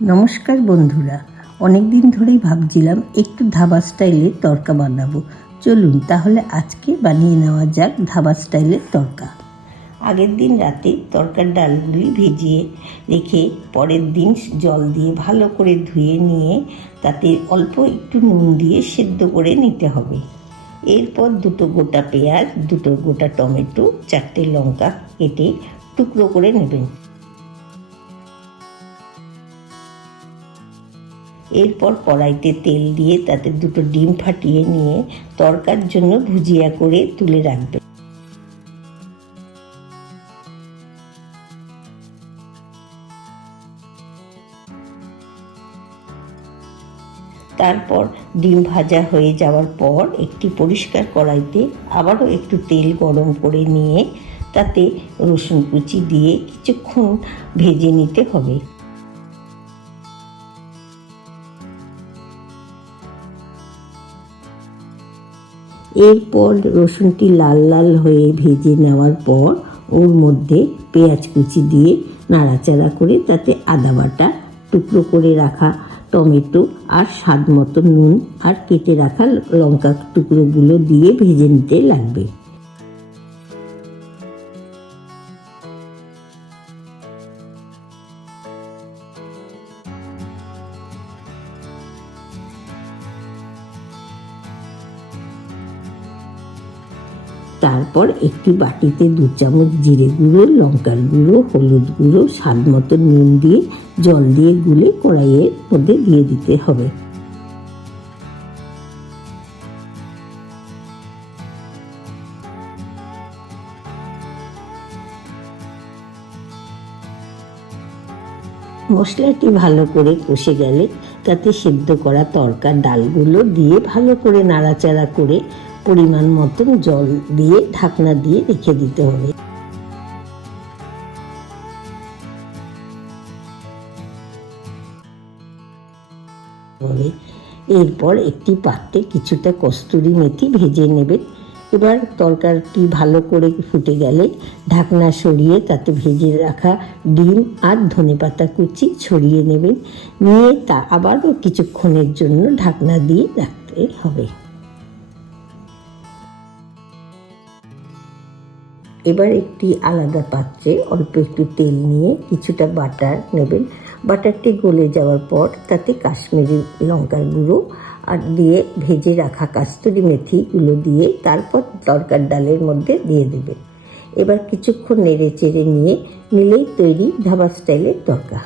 নমস্কার বন্ধুরা, অনেক দিন ধরেই ভাবছিলাম একটু ধাবা স্টাইলের তড়কা বানাবো। চলুন তাহলে আজকে বানিয়ে নেওয়া যাক ধাবা স্টাইলের তড়কা। আগের দিন রাতে তড়কার ডালগুলি ভিজিয়ে রেখে পরের দিন জল দিয়ে ভালো করে ধুয়ে নিয়ে তাতে অল্প একটু নুন দিয়ে সেদ্ধ করে নিতে হবে। এরপর দুটো গোটা পেঁয়াজ, দুটো গোটা টমেটো, 4টে লঙ্কা কেটে টুকরো করে নেবেন। এরপর কড়াইতে তেল দিয়ে তাতে দুটো ডিম ফাটিয়ে নিয়ে তড়কার জন্য ভুজিয়া করে তুলে রাখবেন। তারপর ডিম ভাজা হয়ে যাওয়ার পর একটি পরিষ্কার কড়াইতে আবারও একটু তেল গরম করে নিয়ে তাতে রসুন কুচি দিয়ে কিছুক্ষণ ভেজে নিতে হবে। এরপর রসুনটি লাল লাল হয়ে ভেজে নেওয়ার পর ওর মধ্যে পেঁয়াজ কুচি দিয়ে নাড়াচাড়া করে তাতে আদা বাটা, টুকরো করে রাখা টমেটো আর স্বাদ মতো নুন আর কেটে রাখা লঙ্কা টুকরোগুলো দিয়ে ভেজে নিতে লাগবে। তারপর একটি বাটিতে 2 চামচ জিরে গুঁড়ো, লঙ্কার গুঁড়ো, হলুদ গুঁড়ো, স্বাদ মতো নুন দিয়ে জল দিয়ে গুলে কড়াইয়ের মধ্যে দিয়ে দিতে হবে। মশলাটি ভালো করে কষে গেলে তাতে সেদ্ধ করা তড়কার ডালগুলো দিয়ে ভালো করে নাড়াচাড়া করে পরিমাণ মতন জল দিয়ে ঢাকনা দিয়ে রেখে দিতে হবে। এরপর একটি পাত্রে কিছুটা কস্তুরি মেথি ভেজে নেবেন। এবার তরকারিটি ভালো করে ফুটে গেলে ঢাকনা সরিয়ে তাতে ভেজে রাখা ডিম আর ধনেপাতা কুচি ছড়িয়ে নেবেন। নিয়ে তা আবারও কিছুক্ষণের জন্য ঢাকনা দিয়ে রাখতে হবে। এবার একটি আলাদা পাত্রে অল্প একটু তেল নিয়ে কিছুটা বাটার নেবেন। বাটারটি গলে যাওয়ার পর তাতে কাশ্মীরি লঙ্কার গুঁড়ো আর দিয়ে ভেজে রাখা কস্তুরি মেথিগুলো দিয়ে তারপর তড়কার ডালের মধ্যে দিয়ে দেবেন। এবার কিছুক্ষণ নেড়ে চেড়ে নিয়ে নিলেই তৈরি ধাবা স্টাইলের তড়কা।